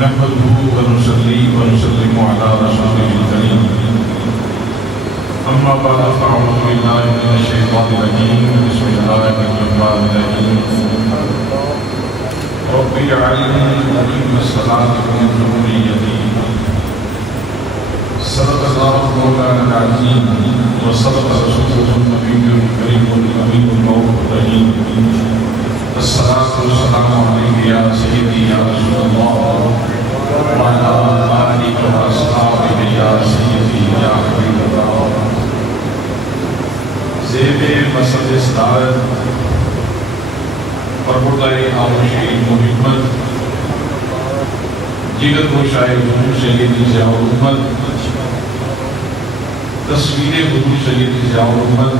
نحمده ونصلي ونسلم على رسوله الكريم أما بعد فأعوذ بالله من الشيطان الرجيم بسم الله الرحمن الرحيم رب اجعلني مقيم الصلاة ومن ذريتي صدق الله مولانا العظيم وصدق رسوله النبي الكريم الأمين المرحوم الصلاة والسلام عليك يا سيدي يا رسول الله وعلى آلك وأصحابك يا سيدي يا حبيب الله. زیب مسجد صدارت پربردائے آوشی محمد جگر گوشائے حضور سیدی ضیاء الرحمت تصویر حضور سیدی ضیاء الرحمت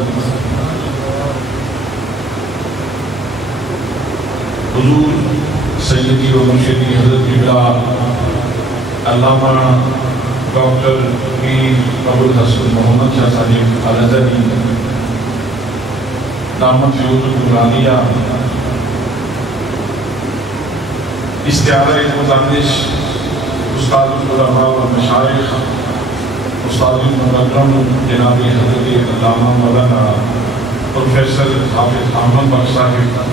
حضور سیدی و مرشدی حضرت قبلہ علامہ ڈاکٹر میر ابوالحسن محمد شاہ صاحب الازہری دامت فیوض القرآنیہ استعارہ مدانش استاد العلماء والمشائخ استاد المکرم جناب حضرت علامہ مولانا پروفیسر حافظ احمد بخش صاحب،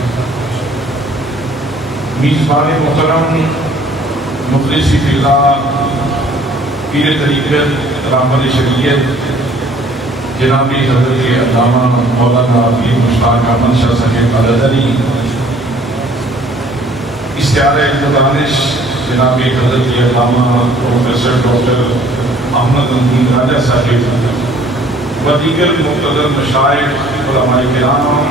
میزبان محترم مخلصی فی اللہ پیر طریقت رحمت شریعت جناب حضرت علامہ مولانا پیر مشتاق احمد شاہ صاحب الازہری، استعارہ دانش جناب حضرت علامہ پروفیسر ڈاکٹر احمد امین راجہ صاحب و دیگر مقتدر مشائخ علماء کرام،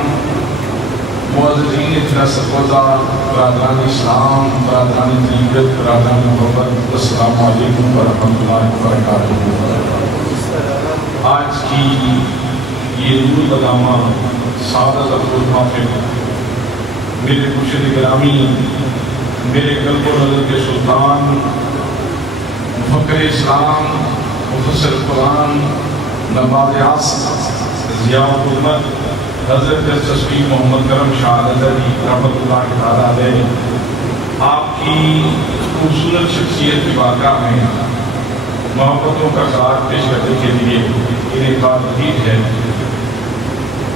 معززین فضا، برادران اسلام، برادران طریقت، برادران محبت، السلام علیکم ورحمۃ اللہ وبرکاتہ۔ آج کی یہ نور بدامہ سعادت افروز محفل میرے مرشد گرامی، میرے قلب و نظر کے سلطان، مفکر اسلام، مفسر قرآن، نبات آسم ضیاء الرحمت حضرت تصویر محمد کرم شاہ الازہری رحمۃ اللہ تعالیٰ علیہ، آپ کی خوبصورت شخصیت کی بارگاہ میں محبتوں کا خراج پیش کرنے کے لیے انعقاد پذیر ہے۔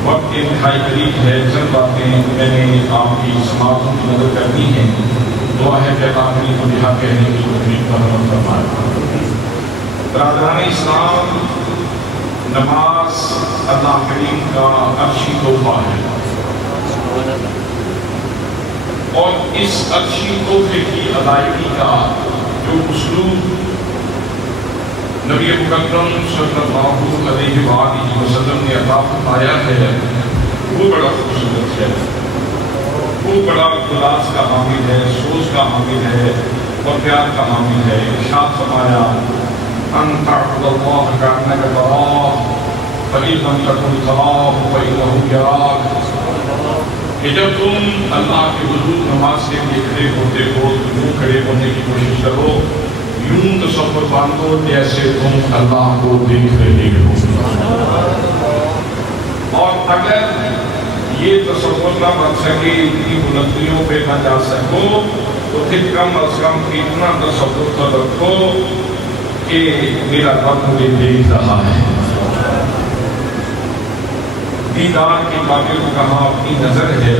وقت انتہائی قریب ہے، چند باتیں میں نے آپ کی سماعتوں کی نظر کرنی ہے۔ دعا ہے کہ آخری کو یہاں کہنے کی توفیق فراہم فرمائے۔ برادران اسلام، نماز اللہ کریم کا عرشی تحفہ ہے، اور اس عرشی تحفے کی ادائیگی کا جو اسلوب نبی مکرم صلی اللہ علیہ وآلہ وسلم نے عطا فرمایا ہے، وہ بڑا خوبصورت ہے، وہ بڑا خلاص کا حامل ہے، سوچ کا حامل ہے اور پیار کا حامل ہے۔ ارشاد فرمایا ان تعبد اللہ کأنک تراہ فإن لم تکن تراہ فإنہ یراک، کہ جب تم اللہ کے حضور نماز کے لیے کھڑے ہوتے ہو تو یوں کھڑے ہونے کی کوشش کرو، یوں تصور باندھو جیسے تم اللہ کو دیکھ رہے ہو، اور اگر یہ تصور نہ بن سکے، اتنی بلندیوں پہ نہ جا سکو، تو پھر کم از کم اتنا تصور تو رکھو کہ میرا رب مجھے دیکھ رہا ہے۔ دیدار کے قابل کو کہاں اپنی نظر ہے،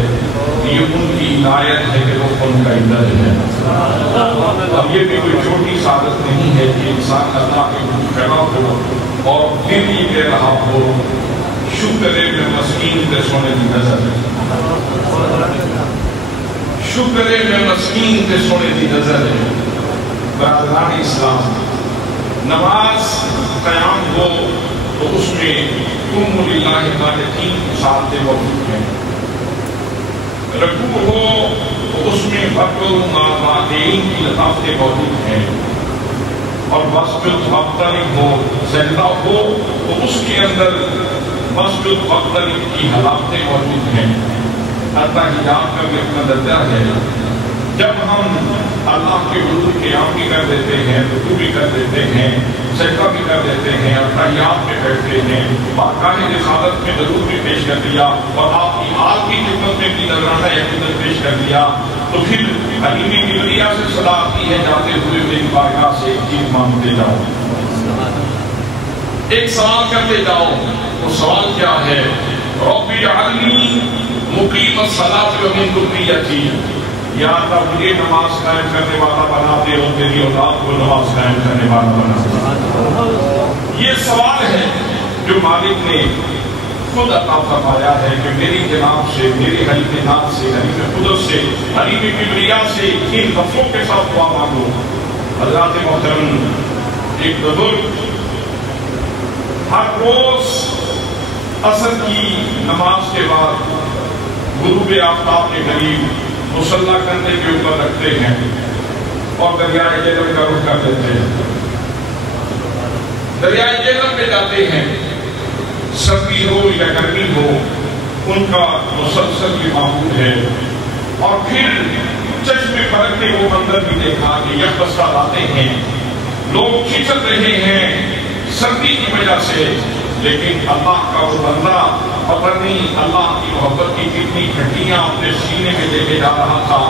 یہ ان کی عنایت ہے کہ وہ ان کا ادھر ہے۔ اب یہ بھی کوئی چھوٹی سعادت نہیں ہے کہ انسان اللہ کے حضور کھڑا ہو اور پھر یہ کہہ رہا ہو شکر میں مسکین تے سونے دی نظر ہے، شکر میں مسکین تے سونے دی نظر ہے۔ برادران اسلام، نماز قیام ہو تو اس میں قوموا للہ قانتین ساتھ موجود ہیں، رکوع ہو تو اس میں فقر مادین کی لطافتیں موجود ہیں، اور مسجد مختلف ہو، سجدہ ہو تو اس کے اندر مسجد مختلف کی حلافتیں موجود ہیں۔ التحیات کا بھی اپنا درجہ ہے، جب ہم اللہ کے حضور قیام بھی کر دیتے ہیں، رکوع بھی کر دیتے ہیں، سجدہ بھی کر دیتے ہیں، تحیات میں بیٹھتے ہیں، بارگاہ رسالت میں درود بھی پیش کر دیا اور آپ کی حال کی خدمت میں بھی نذرانہ عقیدت پیش کر دیا، تو پھر حلیم کبریہ سے صدا آتی ہے جاتے ہوئے میری بارگاہ سے ایک چیز مانگتے جاؤ، ایک سوال کرتے جاؤ۔ وہ سوال کیا ہے؟ رب اجعلنی مقیم الصلاۃ ومن ذریتی، یا اللہ مجھے نماز قائم کرنے والا بنا دے اور تیری اولاد کو نماز قائم کرنے والا بنا دے۔ یہ سوال ہے جو مالک نے خود عطا فرمایا ہے کہ میری جناب سے، میری حلیم نام سے، حلیم قدرت سے، حلیم کبریہ سے ان لفظوں کے ساتھ دعا مانگو۔ حضرات محترم، ایک بزرگ ہر روز عصر کی نماز کے بعد غروب آفتاب کے قریب مصلی کرنے کے اوپر رکھتے ہیں اور دریائے جہلم کا رخ کر دیتے ہیں، دریائے جہلم پہ جاتے ہیں، سردی ہو یا گرمی ہو ان کا مسلسل بھی معمول ہے۔ اور پھر چشمے پلک کے وہ منظر بھی دیکھا کہ یک بستہ آتے ہیں، لوگ کھچل رہے ہیں سردی کی وجہ سے، لیکن اللہ کا وہ بندہ پتہ نہیں اللہ کی محبت کی کتنی گھٹیاں اپنے سینے میں لے کے جا رہا تھا۔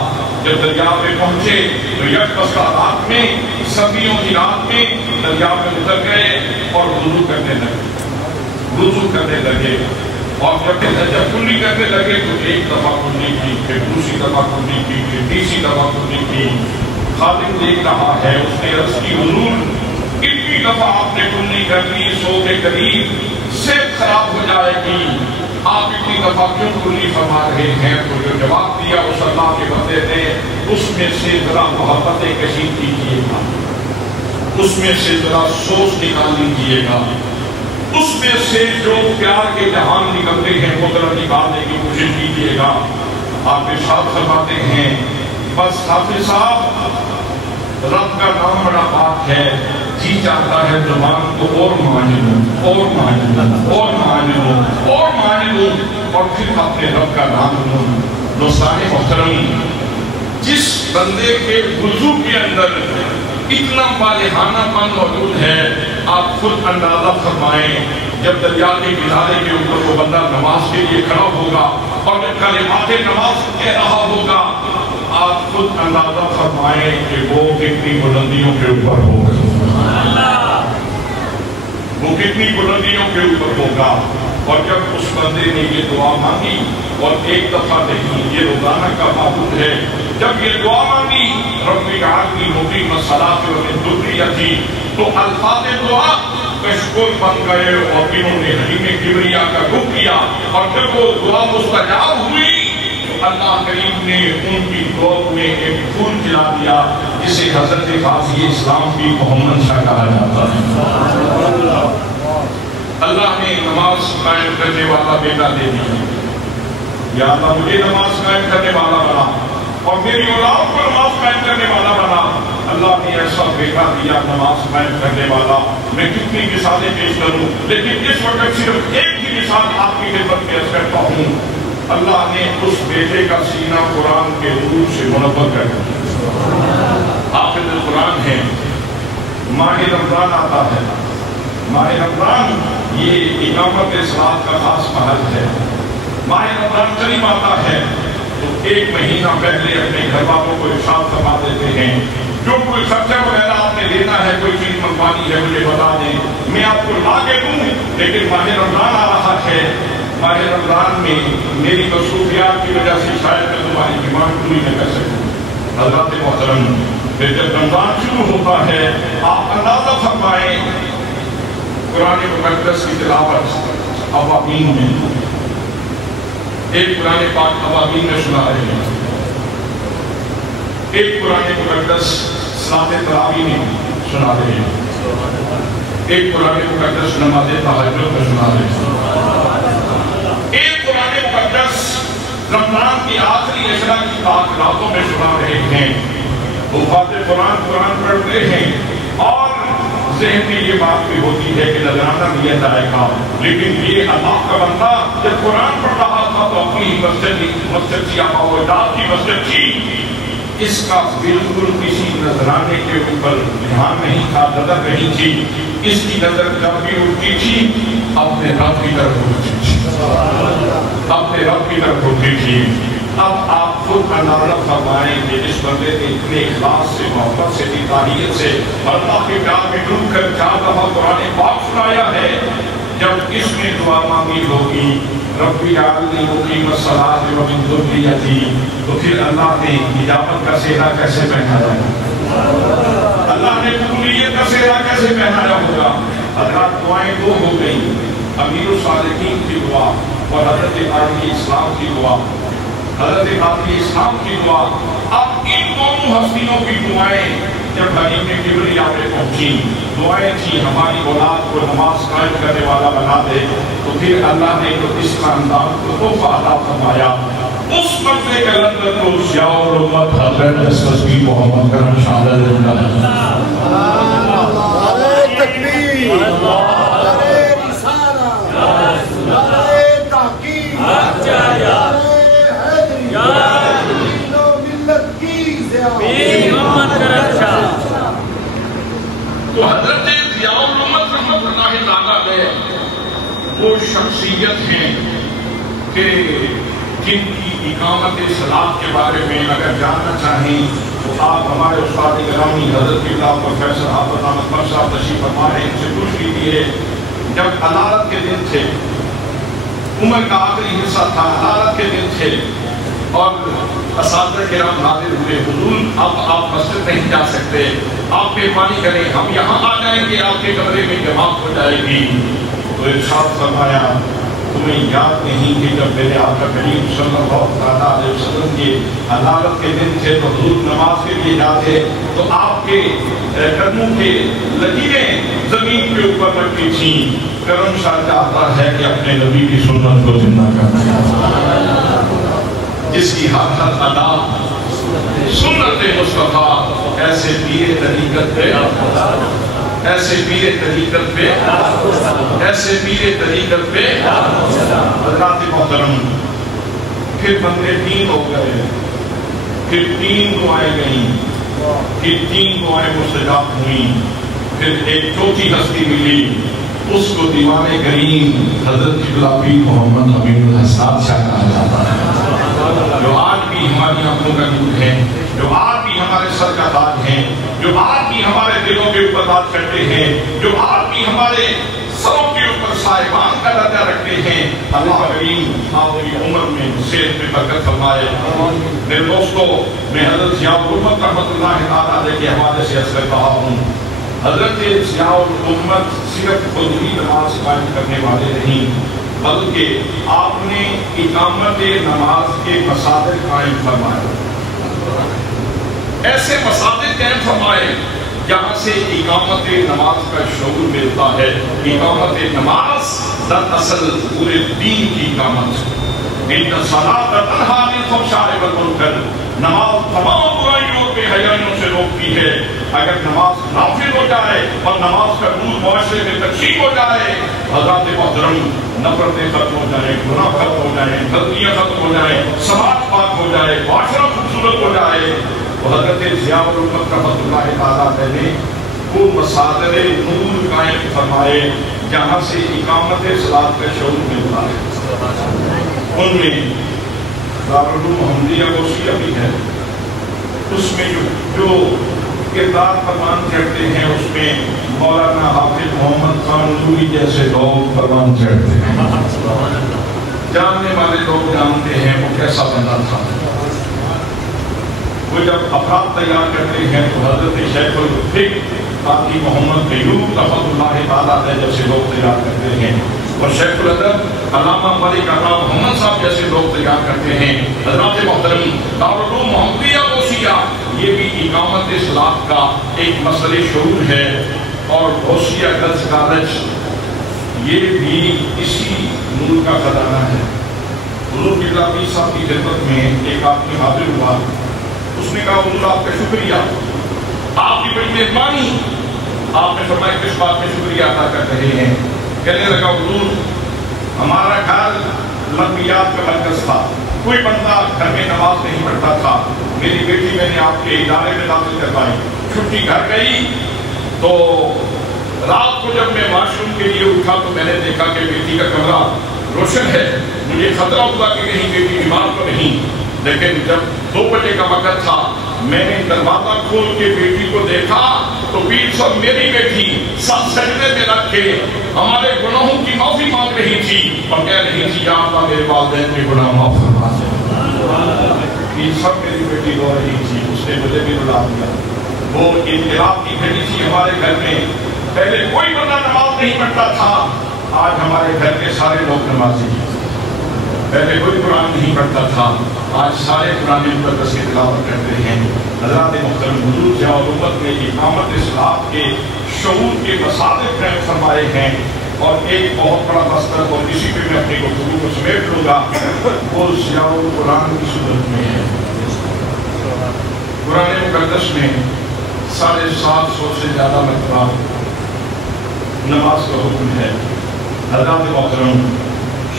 جب دریا پہ پہنچے تو یک بستہ رات میں، سردیوں کی رات میں دریا میں اتر گئے اور وضو کرنے لگے اور جب کلی کرنے لگے تو ایک دفعہ کلی کی، پھر دوسری دفعہ کلی کی، پھر تیسری دفعہ کلی کی۔ خادم دیکھ رہا ہے، اس نے عرض کی حضور اتنی دفعہ آپ نے کلی کر لی، سو کے قریب صحت خراب ہو جائے گی، آپ اتنی دفعہ کیوں کلی فرما رہے ہیں؟ تو جو جواب دیا اس اللہ کے بندے نے، اس میں سے ذرا محبت کشید کیجیے گا، اس میں سے ذرا سوچ نکال لیجیے گا، اس میں سے جو پیار کے جہان نکلتے ہیں وہ ذرا نکالنے کی کوشش کیجیے گا۔ آپ ارشاد فرماتے ہیں بس حافظ صاحب رب کا نام بڑا پاک ہے، جی چاہتا ہے زبان کو اور مان لوں اور مان لوں اور مان لوں اور مان لوں اور پھر اپنے رب کا نام لوں۔ دوستان محترم، جس بندے کے وضو کے اندر اتنا بالغانہ پن موجود ہے، آپ خود اندازہ فرمائیں جب دریا کے کنارے کے اوپر وہ بندہ نماز کے لیے کھڑا ہوگا اور جب کلمات نماز کہہ رہا ہوگا، آپ خود اندازہ فرمائیں کہ وہ کتنی بلندیوں کے اوپر ہوگا، وہ کتنی بلندیوں کے اوپر ہوگا۔ اور جب اس بندے نے یہ دعا مانگی، اور ایک دفعہ نہیں، یہ روزانہ کا معمول ہے، جب یہ دعا مانگی رب اجعلنی مقیم الصلاۃ ومن ذریتی، تو الفاظ دعا مشغول بن گئے اور انہوں نے حلیم کبریہ کا رخ کیا، اور جب وہ دعا مستجاب ہوئی تو اللہ کریم نے ان کی گود میں ایک پھول کھلا دیا جسے حضرت غازی اسلام کی محمد شاہ کہا جاتا ہے۔ اللہ نے نماز قائم کرنے والا بیٹا دے دیا، یا اللہ مجھے نماز قائم کرنے والا بنا اور میری اولاد کو نماز قائم کرنے والا بنا۔ اللہ نے ایسا بیٹا دیا نماز قائم کرنے والا۔ میں کتنی مثالیں پیش کروں، لیکن اس وقت صرف ایک ہی مثال آپ کی خدمت میں عرض کرتا ہوں۔ اللہ نے اس بیٹے کا سینہ قرآن کے نور سے منور کر دیا۔ حافظ قرآن ہے، ماہ رمضان آتا ہے، ماہ رمضان یہ اقامت صلاۃ کا خاص محل ہے۔ ماہ رمضان قریب آتا ہے تو ایک مہینہ پہلے اپنے گھر والوں کو ارشاد فرما دیتے ہیں جو کوئی خرچہ وغیرہ آپ نے لینا ہے، کوئی چیز منگوانی ہے مجھے بتا دیں، میں آپ کو لا کے دوں، لیکن ماہ رمضان آ رہا ہے، ماہ رمضان میں میری مصروفیات کی وجہ سے شاید میں تمہاری ڈیمانڈ پوری نہ کر سکوں۔ حضرات محترم، پھر جب رمضان شروع ہوتا ہے آپ اندازہ فرمائیں قرآن مقدس کی تلاوت عوامین میں، ایک قرآن پاک عوامین میں سنا رہے ہیں، ایک قرآن مقدس صلاۃ تراویح میں سنا رہے ہیں، ایک قرآن مقدس نماز تہجد میں سنا رہے ہیں، ایک قرآن مقدس رمضان کی آخری عشرہ کی راتوں میں سنا رہے ہیں۔ حفاظ قرآن پڑھتے ہیں اور ذہن میں یہ بات بھی ہوتی ہے کہ نذرانہ دیا جائے گا، لیکن یہ اللہ کا بندہ جب قرآن پڑھ رہا تھا تو اپنی مسجد کی مسجد کی مسجد تھی، اس کا بالکل کسی نذرانے کے اوپر دھیان نہیں تھا، نظر نہیں تھی. اس کی نظر جب بھی اٹھتی تھی اپنے رب کی طرف اٹھتی تھی، اپنے رب کی طرف اٹھتی تھی. اب آپ خود اندازہ فرمائیں کہ اس بندے نے اتنے اخلاص سے، محبت سے، اطاعت سے اللہ کے پیار میں ڈوب کر 4 دفعہ قرآن پاک سنایا ہے. جب اس نے دعا مانگی ہوگی ربی اجعلنی مقیم الصلاۃ ومن ذریتی، تو پھر اللہ نے اجابت کا سہرا کیسے پہنایا؟ اللہ نے قبولیت کا سہرا کیسے پہنایا ہوگا؟ حضرات دعائیں 2 ہو گئی، امیر الصالحین کی دعا اور حضرت علی اسلام کی دعا. حضرت علی اسلام کی دعا. اب ان دونوں ہستیوں کی دعائیں جب حلیم کبریا پہ پہنچی، دعائیں تھی ہماری اولاد کو نماز قائم کرنے والا بنا دے، تو پھر اللہ نے تو اس خاندان کو تحفہ عطا فرمایا. اس مرتبے کے اندر کو ضیاء الامت حضرت اسقی محمد کرم شاہ نعرہ تکبیر، نعرہ رسالت، نعرہ تحقیق، نعرہ حیدری، دین و ملت کی ضیاء محمد کرم شاہ. تو حضرت ضیاء الامت رحمۃ اللہ تعالیٰ علیہ وہ شخصیت ہیں کہ جن کی اقامت صلاۃ کے بارے میں اگر جاننا چاہیں تو آپ ہمارے استاد گرامی حضرت قبلہ پروفیسر حافظ احمد مر صاحب تشریف فرما ہیں، ان سے پوچھ لیجیے. جب عدالت کے دن تھے، عمر کا آخری حصہ تھا، عدالت کے دن تھے اور اساتذہ کرام حاضر ہوئے. حضور اب آپ مسجد نہیں جا سکتے، آپ مہربانی کریں ہم یہاں آ جائیں گے، آپ کے کمرے میں جماعت ہو جائے گی. تو ارشاد فرمایا تمہیں یاد نہیں کہ جب میرے آقا کریم صلی اللہ علیہ وسلم کی عدالت کے دن تھے تو حضور نماز کے لیے جاتے تو آپ کے قدموں کے لکیریں زمین کے اوپر رکھی تھیں. کرم شاہ چاہتا ہے کہ اپنے نبی کی سنت کو زندہ کرنا، جس کی ہر ادا سنت مصطفیٰ. ایسے پیر طریقت پہ، ایسے پیر طریقت پہ، ایسے پیر طریقت پہ. حضرات محترم پھر بندے 3 ہو گئے، پھر 3 دعائیں گئیں، پھر 3 دعائیں مستجاب ہوئیں. پھر ایک چوتھی ہستی ملی، اس کو دیوان کریم حضرت قبلہ پیر محمد امین الحساب شاہ کہا جاتا ہے، جو آج بھی ہماری آنکھوں کا نور ہے، جو آج بھی ہمارے سر کا تاج ہیں، جو آج بھی ہمارے دلوں کے اوپر بات کرتے ہیں، جو آج بھی ہمارے سروں کے اوپر صاحبان کا درجہ رکھتے ہیں. اللہ کریم آخری عمر میں صحت میں برکت فرمائے. میرے دوستو، میں حضرت ضیاء الامت رحمۃ اللہ تعالیٰ علیہ کے حوالے سے عرض کرتا ہوں. حضرت ضیاء الامت صرف خود ہی نماز قائم کرنے والے نہیں، بلکہ آپ نے اقامت نماز کے مساجد قائم فرمائے. ایسے مساجد قائم فرمائے جہاں سے اقامت نماز کا شعور ملتا ہے. اقامت نماز دراصل پورے دین کی اقامت. ان الصلاۃ تنہی عن الفحشاء والمنکر، نماز تمام برائیوں اور بے حیائیوں سے روکتی ہے. اگر نماز نافذ ہو جائے اور نماز کا نور معاشرے میں تقسیم ہو جائے، حضرات محترم نفرتیں ختم ہو جائیں، گناہ ختم ہو جائیں، غلطیاں ختم ہو جائیں، سماج پاک ہو جائے، معاشرہ خوبصورت ہو جائے. تو حضرت ضیاء الامت رحمۃ اللہ تعالیٰ علیہ نے وہ مساجد نور قائم فرمائے جہاں سے اقامت صلاۃ کا شعور ملتا ہے. ان میں دارالعلوم محمدیہ غوثیہ بھی ہے. اس میں جو کردار پروان چڑھتے ہیں اس میں مولانا حافظ محمد خان نوری جیسے لوگ پروان چڑھتے ہیں. جاننے والے لوگ جانتے ہیں وہ کیسا بندہ تھا. وہ جب افراد تیار کرتے ہیں تو حضرت شیخ الفقہ قاضی محمد قیوم رحمۃ اللہ تعالیٰ علیہ جیسے لوگ تیار کرتے ہیں، اور شیخ الادب علامہ ملک عطا محمد صاحب جیسے لوگ تیار کرتے ہیں. حضرات محترم، دارالعلوم محمدیہ غوثیہ یہ بھی اقامت صلاۃ کا ایک مسئلہ شعور ہے، اور غوثیہ گرلز کالج یہ بھی اسی نور کا خزانہ ہے. حضور قبلہ پیر صاحب کی خدمت میں ایک آدمی حاضر ہوا. اس نے کہا حضور آپ کا شکریہ، آپ کی بڑی مہربانی. آپ نے فرمایا کس بات میں شکریہ ادا کر رہے ہیں؟ کہنے لگا حضور ہمارا گھر لمبیات کا مرکز تھا، کوئی بندہ گھر میں نماز نہیں پڑھتا تھا. میری بیٹی میں نے آپ کے ادارے میں داخل کروائی, چھٹی گھر گئی تو رات کو جب میں واش روم کے لیے اٹھا تو میں نے دیکھا کہ بیٹی کا کمرہ روشن ہے. مجھے خطرہ ہوا کہ کہیں بیٹی بیمار تو نہیں, لیکن جب 2 بجے کا وقت تھا میں نے دروازہ کھول کے بیٹی کو دیکھا تو پیر صاحب میری بیٹی سب سجدے میں رکھ کے ہمارے گناہوں کی معافی مانگ رہی تھی اور کہہ رہی تھی یا اللہ میرے والدین کے گناہ معاف فرما دے. پیر صاحب میری بیٹی رو رہی تھی, اس نے مجھے بھی رلا دیا. وہ انقلاب کی گھڑی تھی ہمارے گھر میں. پہلے کوئی بندہ نماز نہیں پڑھتا تھا, آج ہمارے گھر کے سارے لوگ نمازی ہیں. پہلے کوئی قرآن نہیں پڑھتا تھا, آج سارے قرآن مقدس کی تلاوت کرتے ہیں. حضرات محترم حضور ضیاء الامت نے اقامت اصلاح کے شعور کے مصادر قائم فرمائے ہیں, اور ایک بہت بڑا مصدر اور اسی پہ میں اپنی گفتگو کو سمیٹ لوں گا, وہ ضیاء القرآن کی صورت میں ہے. قرآن مقدس میں 750 سے زیادہ مرتبہ نماز کا حکم ہے. حضرات محترم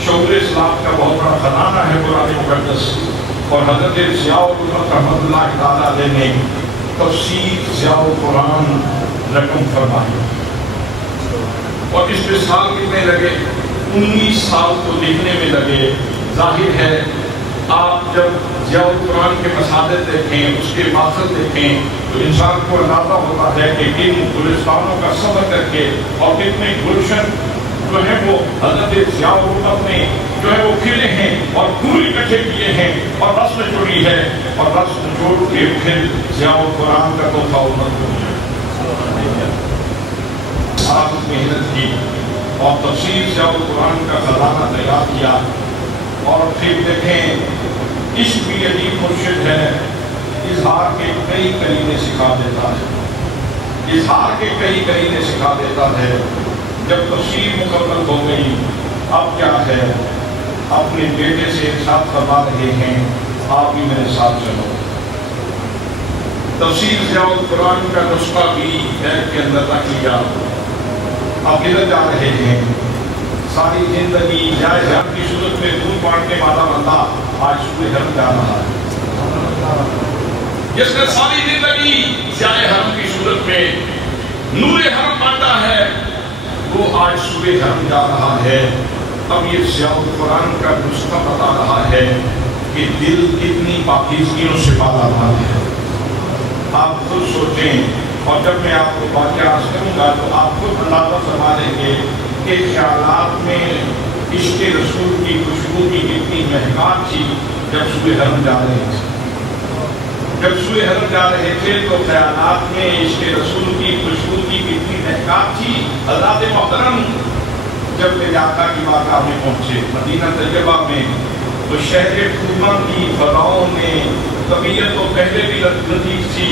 شعور اصلاح کا بہت بڑا خزانہ ہے قرآن مقدس, اور حضرت ضیاء الامت رحمۃ اللہ تعالیٰ علیہ نے تفسیر ضیاء القرآن رقم فرمائی, اور اس پہ سال کتنے لگے؟ 19 سال کو لکھنے میں لگے. ظاہر ہے آپ جب ضیاء القرآن کے مصادر دیکھیں, اس کے مقصد دیکھیں, تو انسان کو اندازہ ہوتا ہے کہ کن گلستانوں کا سفر کر کے اور کتنے گلشن جو ہے وہ حضرت ضیاء الامت نے جو ہے وہ کھلے ہیں اور پھول اکٹھے کیے ہیں اور رسم جوڑی ہے, اور رسم جوڑ کے پھر ضیاء القرآن کا تحفہ امت کو دیا. آپ محنت کی اور تفسیر ضیاء القرآن کا خزانہ تیار کیا, اور پھر دیکھیں عشق بھی عجیب مرشد ہے, اظہار کے کئی قرینے سکھا دیتا ہے, اظہار کے کئی قرینے سکھا دیتا ہے. جب تفسیر مکمل ہو گئی, اب کیا ہے, اپنے بیٹے سے ساتھ فرما رہے ہیں آپ بھی میرے ساتھ چلو. تفسیر ضیاء القرآن کا نسخہ بھی بیگ کے اندر رکھ لیا. اب ادھر جا رہے ہیں, ساری زندگی جائے حرم کی صورت میں دودھ بانٹنے والا بندہ آج صبح حرم جا رہا ہے. جس نے ساری زندگی جائے حرم کی صورت میں نور حرم بانٹا ہے, وہ آج صبح حرم جا رہا ہے. اب یہ ضیاء القرآن کا نسخہ بتا رہا ہے کہ دل کتنی پاکیزگیوں سے پالا بھاگ ہے. آپ خود سوچیں, اور جب میں آپ کو واقعہ عرض کروں گا تو آپ خود اندازہ فرما لیں گے کہ خیالات میں عشق رسول کی خوشبو کی کتنی مہکات تھی جب صبح حرم جا رہے تھے. جب صبح حرم جا رہے تھے تو خیالات میں عشق رسول کی خوشبو کی کتنی مہکات تھی. حضرات محترم جب میرے آقا کی بارگاہ میں پہنچے مدینہ طیبہ میں, تو شہر طوبہ کی فضاؤں نے طبیعت تو پہلے بھی لطیف تھی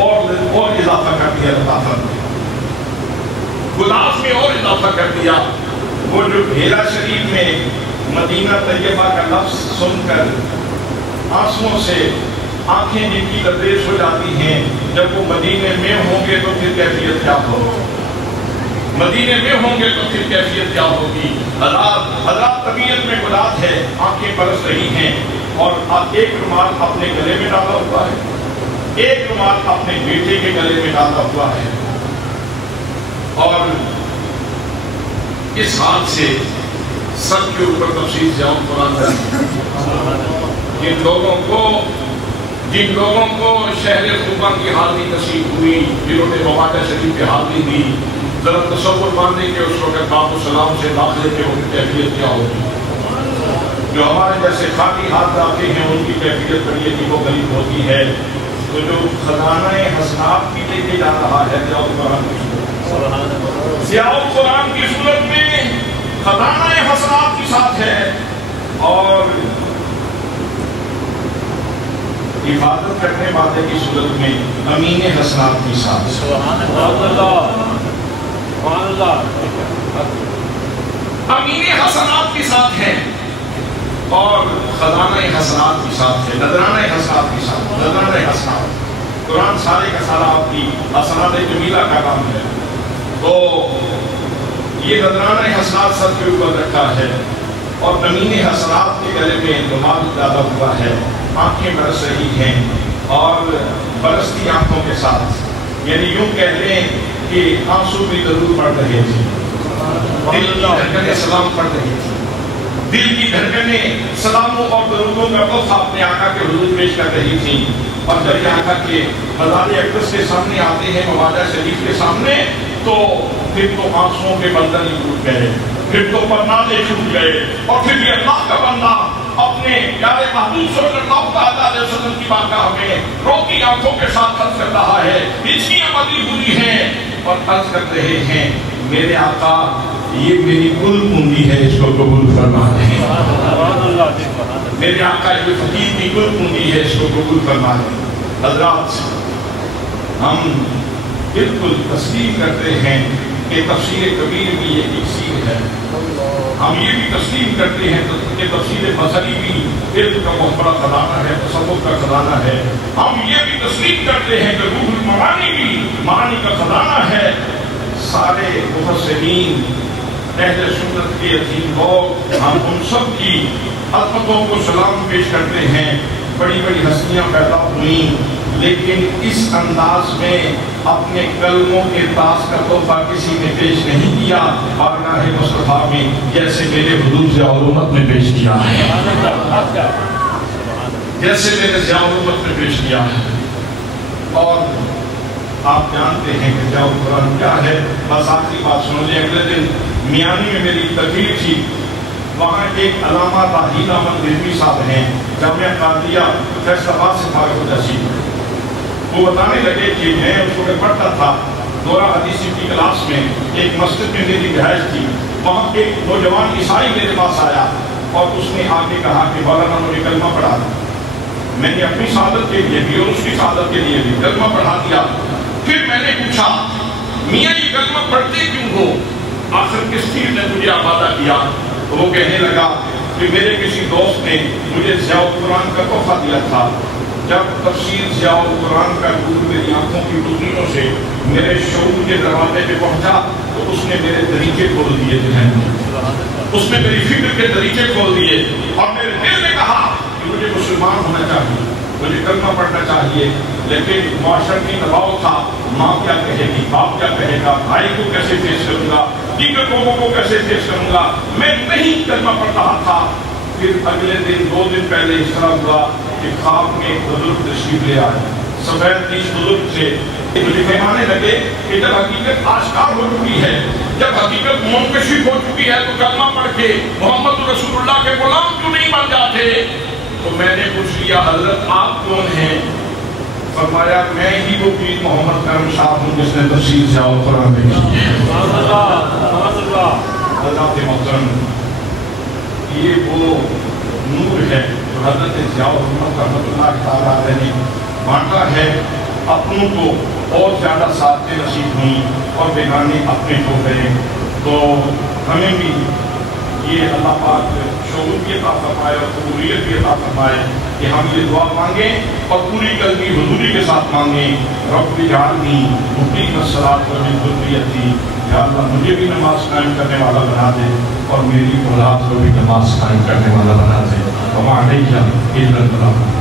اور اضافہ کر دیا. لطافت میں گلاس میں اور اضافہ کر دیا. وہ جو بھیلا شریف میں مدینہ طیبہ کا لفظ سن کر آنسوؤں سے آنکھیں جن کی لبریز ہو جاتی ہیں, جب وہ مدینے میں ہوں گے تو پھر کیفیت کیا ہوگی؟ مدینے میں ہوں گے تو پھر کیفیت کیا ہوگی؟ حضرات طبیعت میں گلاس ہے, آنکھیں برس رہی ہیں, اور ایک رومال اپنے گلے میں ڈالا ہوا ہے, ایک رومال اپنے بیٹے کے گلے میں ڈالا ہوا ہے, اور اس ہاتھ سے سر کے اوپر تفسیر ضیاء القرآن کریں. جن لوگوں کو شہر طوبہ کی حاضری نصیب ہوئی, جنہوں نے مواقع شریف کی حاضری دی, ذرا تصور ماننے کے اس وقت باب السلام سے داخلے کے ان کی کیفیت کیا ہوگی. جو ہمارے جیسے خالی ہاتھ آتے ہیں ان کی کیفیت بڑی عجیب و غریب ہوتی ہے. تو جو خزانہ حسنات بھی لے کے جا رہا ہے ضیاء القرآن کی صورت, ضیاء القرآن کی صورت میں خزانہ حسنات کے ساتھ ہے, اور حفاظت کرنے والے کی صورت میں امین حسنات کے ساتھ. امین حسنات کے ساتھ ہے, اور خزانہ حسنات کے ساتھ ہے, نذرانہ حسنات کے ساتھ. نذرانہ حسنات قرآن سارے کا سارا آپ کی حسنات جمیلہ کا کام ہے. تو یہ نذرانہ حسنات سب کے اوپر رکھا ہے. اور امین حسنات کے گلے میں رومال ڈالا ہوا ہے، آنکھیں برس رہی ہیں اور برستی آنکھوں کے ساتھ، یعنی یوں کہہ لیں کہ آنسو بھی ضرور پڑ رہے تھے، دل کی دھڑکنیں سلام پڑ رہی تھی، دل کی دھڑکنیں سلاموں اور درودوں کا تحفہ اپنے آقا کے حضور پیش کر رہی تھیں۔ اور جب یہ آقا کے مزار اقدس کے سامنے آتے ہیں، مواجہ شریف کے سامنے، تو پھر تو آنسوؤں کے بندر ہی ٹوٹ گئے، پھر تو پردے ٹوٹ گئے، اور پھر یہ اللہ کا بندہ اپنے پیارے محبوب صلی اللہ علیہ وسلم کی بارگاہ میں روتی آنکھوں کے ساتھ عرض کر رہا ہے، ہچکیاں بندی ہوئی ہیں اور عرض کر رہے ہیں، میرے آقا یہ میری کل پونجی ہے، اس کو قبول فرما دیں۔ میرے آقا یہ فقیر کی کل پونجی ہے، اس کو قبول فرما دیں۔ حضرات، ہم بالکل تسلیم کرتے ہیں کہ تفسیر کبیر بھی ایک تفسیر ہے، ہم یہ بھی تسلیم کرتے ہیں کہ تفسیر بصری بھی علم کا بہت بڑا خزانہ ہے، تصوف کا خزانہ ہے، ہم یہ بھی تسلیم کرتے ہیں کہ روح المعانی بھی معانی کا خزانہ ہے۔ سارے مفسرین، اہل سنت کے عظیم لوگ، ہم ان سب کی عظمتوں کو سلام پیش کرتے ہیں۔ بڑی بڑی ہستیاں پیدا ہوئیں، لیکن اس انداز میں اپنے کلموں کے تاج کا تحفہ کسی نے پیش نہیں کیا بارگاہ مصطفیٰ میں، جیسے میرے حضور ضیاء الامت نے پیش کیا ہے، جیسے میرے ضیاء الامت نے پیش کیا ہے۔ اور آپ جانتے ہیں کہ ضیاء القرآن کیا ہے۔ بس آخری بات سن لیں، اگلے دن میانی میں میری تقریر تھی، وہاں ایک علامہ راحیل احمد رضوی صاحب ہیں، جامعہ قادریہ فیصل آباد سے فارغ التحصیل، وہ بتانے لگے کہ میں اس وقت پڑھتا تھا دورہ حدیث کی کلاس میں، ایک مسجد میں میری رہائش تھی، وہاں ایک نوجوان عیسائی میرے پاس آیا اور اس نے آ کے کہا کہ مولانا مجھے کلمہ پڑھا دیا۔ میں نے اپنی سعادت کے لیے بھی اور اس کی سعادت کے لیے بھی کلمہ پڑھا دیا۔ پھر میں نے پوچھا، میاں یہ کلمہ پڑھتے کیوں ہو؟ آخر کس چیز نے مجھے آبادہ کیا؟ تو وہ کہنے لگا کہ میرے کسی دوست نے مجھے ضیاء القرآن کا تحفہ دیا تھا، جب تفسیر ضیاء القرآن کا نور میری آنکھوں کی روشنیوں سے میرے شعور کے دروازے پہ پہنچا تو اس نے میرے دریچے کھول دیے ذہن میں، اس نے میری فکر کے دریچے کھول دیے اور میرے دل نے کہا کہ مجھے مسلمان ہونا چاہیے، مجھے کلمہ پڑھنا چاہیے، لیکن معاشرتی دباؤ تھا، ماں کیا کہے گی، باپ کیا کہے گا، بھائی کو کیسے پیش کروں گا، دیگر لوگوں کو کیسے پیش کروں گا، میں نہیں کلمہ پڑھ رہا تھا۔ پھر اگلے دن 2 دن پہلے اس طرح ہوا کہ خواب میں ایک بزرگ تشریف لے آئے، سفید تیش بزرگ تھے، مجھے کہانے لگے کہ جب حقیقت آشکار ہو چکی ہے، جب حقیقت منکشف ہو چکی ہے تو کلمہ پڑھ کے محمد رسول اللہ کے غلام کیوں نہیں بن جاتے؟ تو میں نے پوچھ لیا، حضرت آپ کون ہیں؟ فرمایا میں ہی وہ پیر محمد کرم صاحب ہوں جس نے تفسیر ضیاء القرآن میں کی ہے۔ حضرت محترم، یہ وہ نور ہے جو حضرت ضیاء الحق رحمۃ اللہ تعالیٰ علیہ نے بانٹا ہے، اپنوں کو اور زیادہ سعادتیں نصیب ہوئیں اور بیگانے اپنے ہو گئے۔ تو ہمیں بھی یہ اللہ پاک شعور کی عطا فرمائے اور قبولیت کی عطا فرمائے کہ ہم یہ دعا مانگیں اور پوری قلبی حضوری کے ساتھ مانگیں، رب اجعلنی مقیم الصلاۃ ومن ذریتی، یا اللہ مجھے بھی نماز قائم کرنے والا بنا دے اور میری اولاد کو بھی نماز قائم کرنے والا بنا دے۔ وما علیہ الا البلاغ۔